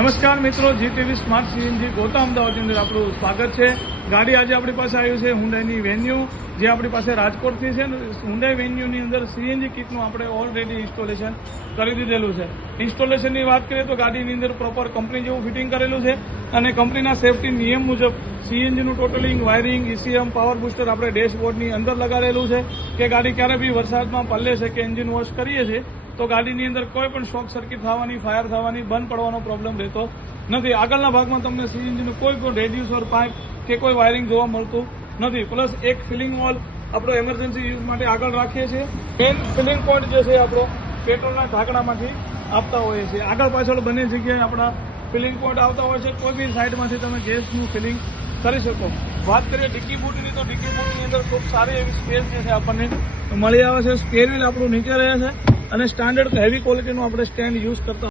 નમસ્કાર મિત્રો, GTV smart CNG ગોતા અમદાવાદની અંદર આપણું સ્વાગત છે। ગાડી આજે આપણી પાસે આવ્યું છે હુન્ડાઈની વેન્યુ, જે આપણી પાસે રાજકોટથી છે। હુન્ડાઈ વેન્યુની અંદર સીએનજી કિટનું આપણે ઓલરેડી ઇન્સ્ટોલેશન કરી દીધેલું છે। ઇન્સ્ટોલેશનની વાત કરીએ તો ગાડીની અંદર પ્રોપર કંપની જેવું ફિટિંગ કરેલું છે અને કંપનીના સેફટી નિયમ મુજબ સીએનજીનું ટોટલિંગ, વાયરિંગ, ઈસીએમ, પાવર બુસ્ટર આપણે ડેશબોર્ડની અંદર લગાડેલું છે કે ગાડી ક્યારે બી વરસાદમાં પલળે છે કે એન્જિન વોશ કરીએ છીએ તો ગાડીની અંદર કોઈ પણ શોર્ટ સર્કિટ થવાની, ફાયર થવાની, બંધ પડવાનો પ્રોબ્લેમ રહેતો નથી। આગળના ભાગમાં તમને સીએનજીનું કોઈ પણ રેડ્યુસર પાઇપ કે કોઈ વાયરિંગ જોવા મળતું નથી। પ્લસ એક ફિલિંગ વોલ આપણો એમરજન્સી યુઝ માટે આગળ રાખીએ છીએ। મેઇન ફિલિંગ પોઈન્ટ જે છે આપણો પેટ્રોલના ઢાંકણામાંથી આપતા હોઈએ છીએ। આગળ પાછળ બંને જગ્યાએ આપણા ફિલિંગ પોઈન્ટ આવતા હોય છે। કોઈ બી સાઈડમાંથી તમે ગેસનું ફિલિંગ કરી શકો। વાત કરીએ ડિક્કી બૂટની તો ડિક્કી બૂટની અંદર ખૂબ સારી એવી સ્પેસ જે છે આપણને મળી આવે છે। સ્પેર વ્હીલ આપણું નીચે રહે છે અને સ્ટાન્ડર્ડ હેવી ક્વોલિટીનું આપણે સ્ટેન્ડ યુઝ કરતા